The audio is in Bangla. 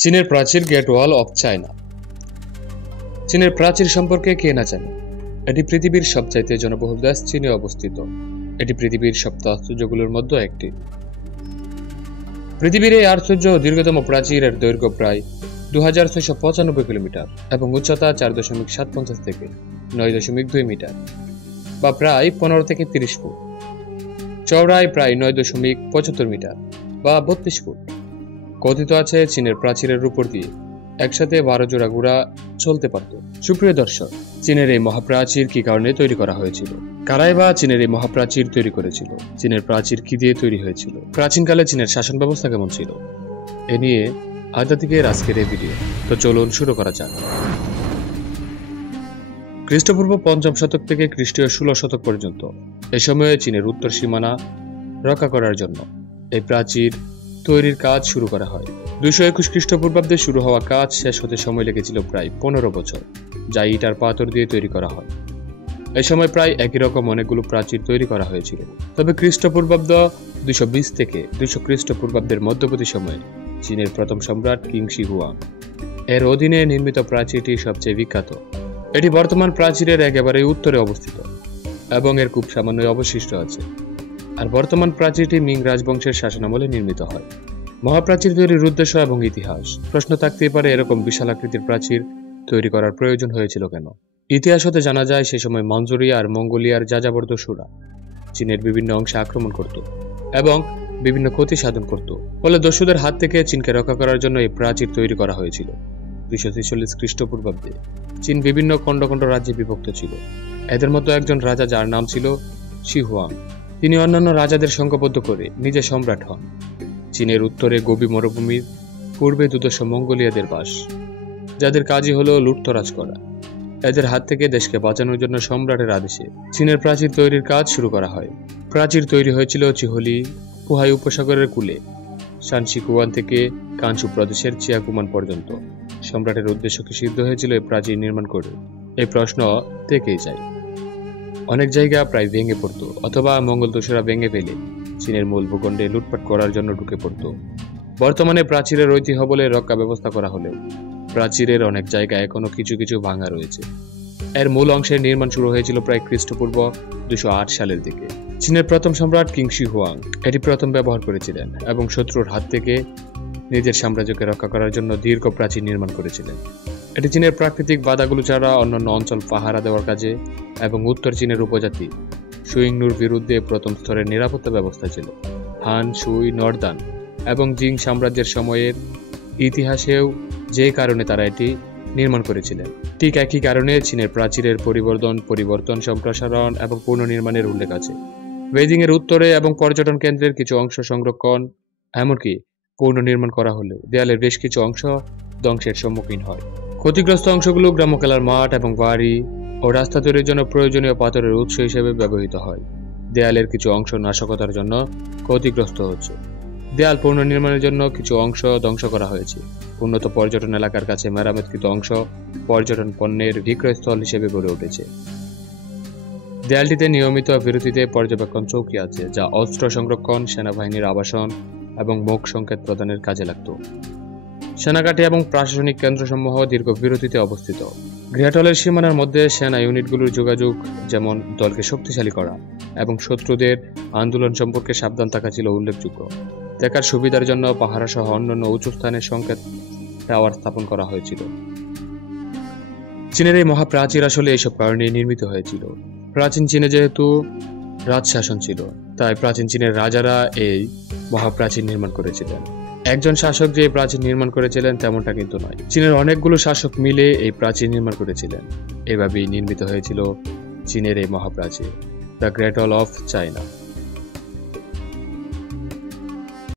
চীনের প্রাচীর গ্রেট ওয়াল অফ চায়না। চীনের প্রাচীর সম্পর্কে কে না জানে। এটি পৃথিবীর সবচাইতে জনবহুল দেশ চীনে অবস্থিত। এটি পৃথিবীর সপ্ত আশ্চর্যগুলোর মধ্যে একটি। পৃথিবীর এই আশ্চর্য দীর্ঘতম প্রাচীরের দৈর্ঘ্য প্রায় 2695 কিলোমিটার এবং উচ্চতা 4.57 থেকে 9.2 মিটার বা প্রায় 15 থেকে 30 ফুট। চওড়ায় প্রায় 9.75 মিটার বা 32 ফুট। কথিত আছে চীনের প্রাচীরের উপর দিয়ে একসাথে 12 জোড়া ঘোড়া চলতে পারত। সুপ্রিয় দর্শক, চীনের এই মহাপ্রাচীর কি কারণে তৈরি করা হয়েছিল? কারাই বা চীনের এই মহাপ্রাচীর তৈরি করেছিল? চীনের প্রাচীর কি দিয়ে তৈরি হয়েছিল? প্রাচীনকালে চীনের শাসন ব্যবস্থা কেমন ছিল? এ নিয়ে আধ্যাত্মিকের আজকের এই ভিডিও। তো চলুন শুরু করা যাক। খ্রিস্টপূর্ব 5ম শতক থেকে খ্রিস্টীয় 16 শতক পর্যন্ত এ সময়ে চীনের উত্তর সীমানা রক্ষা করার জন্য এই প্রাচীর তৈরির কাজ শুরু করা হয়। 221 খ্রিস্টপূর্বাব্দে শুরু হওয়া কাজ শেষ হতে সময় লেগেছিল প্রায় 15 বছর, যা ইট আর পাথর দিয়ে তৈরি করা হয়। এই সময় প্রায় একই রকম অনেকগুলো প্রাচীর তৈরি করা হয়েছিল। তবে খ্রিস্টপূর্বাব্দ 220 থেকে 200 খ্রিস্টপূর্বাব্দের মধ্যবর্তী সময়ে চীনের প্রথম সম্রাট কিং শি হুয়াং এর অধীনে নির্মিত প্রাচীরটি সবচেয়ে বিখ্যাত। এটি বর্তমান প্রাচীরের একেবারে উত্তরে অবস্থিত এবং এর খুব সামান্য অবশিষ্ট আছে। আর বর্তমান প্রাচীরটি মিং রাজবংশের শাসনামলে নির্মিত হয়। মহাপ্রাচীর তৈরির উদ্দেশ্য এবং ইতিহাস। প্রশ্ন থাকতেই পারে, এরকম বিশাল আকৃতির প্রাচীর তৈরি করার প্রয়োজন হয়েছিল কেন? ইতিহাস হতে জানা যায় সে সময় মঞ্জুরিয়া আর মঙ্গোলিয়ার যাযাবর দস্যুরা চীনের বিভিন্ন অংশে আক্রমণ করত এবং বিভিন্ন ক্ষতি সাধন করত। ফলে দস্যুদের হাত থেকে চীনকে রক্ষা করার জন্য এই প্রাচীর তৈরি করা হয়েছিল। 243 খ্রিস্টপূর্বাব্দে চীন বিভিন্ন খণ্ড খণ্ড রাজ্যে বিভক্ত ছিল। এদের মধ্যে একজন রাজা, যার নাম ছিল শি হুয়াং। তিনি অন্যান্য রাজাদের সংঘবদ্ধ করে নিজে সম্রাট হন। চীনের উত্তরে গোবি মরুভূমির, পূর্বে দুর্ধর্ষ মঙ্গোলিয়াদের বাস, যাদের কাজই হলো লুটতরাজ করা। এদের হাত থেকে দেশকে বাঁচানোর জন্য সম্রাটের আদেশে চীনের প্রাচীর তৈরির কাজ শুরু করা হয়। প্রাচীর তৈরি হয়েছিল চিহলি পুহাই উপসাগরের কূলে, শানশিকুয়ান থেকে কানসু প্রদেশের চিয়াকুমান পর্যন্ত। সম্রাটের উদ্দেশ্য কি সিদ্ধ হয়েছিল এই প্রাচীর নির্মাণ করে? এই প্রশ্ন থেকেই যায়। অনেক জায়গা প্রায় ভেঙে পড়ত অথবা মঙ্গল দস্যুরা ভেঙে ফেলে চীনের মূল ভূখণ্ডে লুটপাট করার জন্য ঢুকে পড়ত। বর্তমানে প্রাচীরের ঐতিহ্য বলে রক্ষা ব্যবস্থা করা হলেও প্রাচীরের অনেক জায়গা এখনো কিছু কিছু ভাঙা রয়েছে। এর মূল অংশের নির্মাণ শুরু হয়েছিল প্রায় খ্রিস্টপূর্ব 208 সালের দিকে। চীনের প্রথম সম্রাট কিং শি হুয়াং এটি প্রথম ব্যবহার করেছিলেন এবং শত্রুর হাত থেকে নিজের সাম্রাজ্যকে রক্ষা করার জন্য দীর্ঘ প্রাচীর নির্মাণ করেছিলেন। এটি চীনের প্রাকৃতিক বাধাগুলো ছাড়া অন্যান্য অঞ্চল পাহারা দেওয়ার কাজে এবং উত্তর চীনের উপজাতি সুইংনুর বিরুদ্ধে প্রথম স্তরের নিরাপত্তা ব্যবস্থা ছিল। হান, সুই, নর্দান এবং জিং সাম্রাজ্যের সময়ের ইতিহাসেও যে কারণে তারা এটি নির্মাণ করেছিলেন, ঠিক একই কারণে চীনের প্রাচীরের পরিবর্তন, সম্প্রসারণ এবং পুনর্নির্মাণের উল্লেখ আছে। বেইজিং এর উত্তরে এবং পর্যটন কেন্দ্রের কিছু অংশ সংরক্ষণ, এমনকি পুনর্নির্মাণ করা হলেও দেয়ালের বেশ কিছু অংশ ধ্বংসের সম্মুখীন হয়। ক্ষতিগ্রস্ত অংশগুলো গ্রাম্য খেলার মাঠ এবং বাড়ি ও রাস্তা তৈরির জন্য প্রয়োজনীয় পাথরের উৎস হিসেবে ব্যবহৃত হয়। দেয়ালের কিছু অংশ নাশকতার জন্য ক্ষতিগ্রস্ত হচ্ছে। দেয়াল পুনর্নির্মাণের জন্য কিছু অংশ ধ্বংস করা হয়েছে। উন্নত পর্যটন এলাকার কাছে মেরামতকৃত অংশ পর্যটন পণ্যের বিক্রয়স্থল হিসেবে গড়ে উঠেছে। দেয়ালটিতে নিয়মিত বিরতিতে পর্যবেক্ষণ চৌকি আছে, যা অস্ত্র সংরক্ষণ, সেনাবাহিনীর আবাসন এবং মুখ সংকেত প্রদানের কাজে লাগত। সেনাঘাঁটি এবং প্রশাসনিক কেন্দ্রসমূহ দীর্ঘ বিরতিতে অবস্থিত। গ্রেট ওয়ালের সীমানার মধ্যে সেনা ইউনিটগুলোর যোগাযোগ, যেমন দলকে শক্তিশালী করা এবং শত্রুদের আন্দোলন সম্পর্কে সাবধান থাকা ছিল উল্লেখযোগ্য। দেখার সুবিধার জন্য পাহারা সহ অন্যান্য উঁচু স্থানে সংকেত টাওয়ার স্থাপন করা হয়েছিল। চীনের এই মহাপ্রাচীর আসলে এইসব কারণে নির্মিত হয়েছিল। প্রাচীন চীনে যেহেতু রাজশাসন ছিল, তাই প্রাচীন চীনের রাজারা এই মহাপ্রাচীর নির্মাণ করেছিলেন। একজন শাসক যে প্রাচীর নির্মাণ করেছিলেন তেমনটা কিন্তু নয়। চীনের অনেকগুলো শাসক মিলে এই প্রাচীর নির্মাণ করেছিলেন। এভাবেই নির্মিত হয়েছিল চীনের এই মহাপ্রাচীর, the great wall of China.